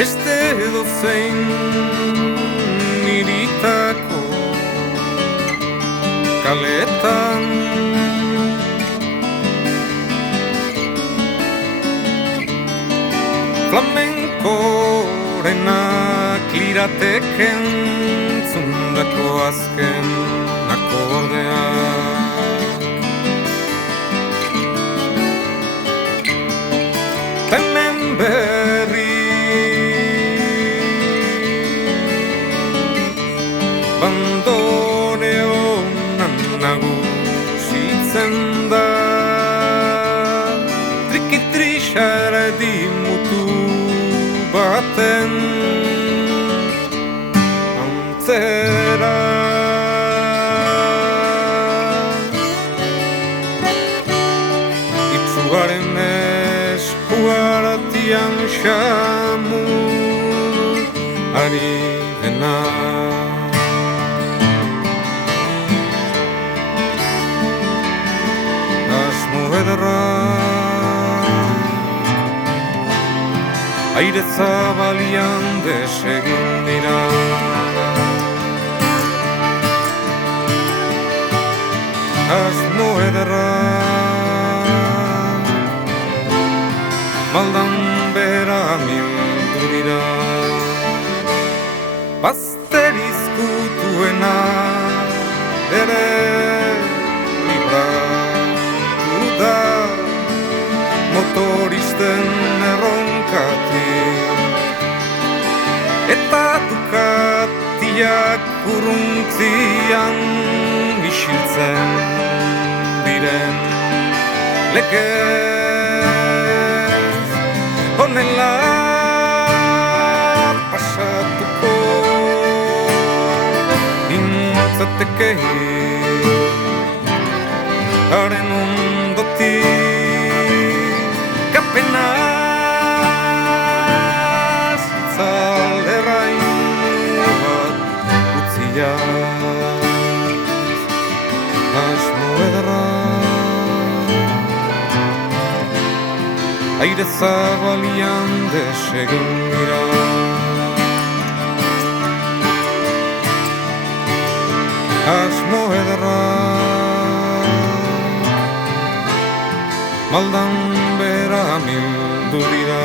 Beste edozein iritako kaletan flamenkorenak lirateken zundako azken akordeak hemen berri bandoneonan nagusitzen da trikitrisara dimutu baten antzera itzuaren eskuaratian xamu ari dena asmo ederra aire zabalian desegin dira asmo ederra maldan bera mildu dira bazterizkutuena ere libratu da motoristen erronkatik eta Ducatiak urruntzian isiltzen diren legez honela pasatuko nintzateke haren ondotik kapenaz itzalerain bat utziaz asmo ederra aire zabalian desegin dira asmo ederra maldan bera mildu dira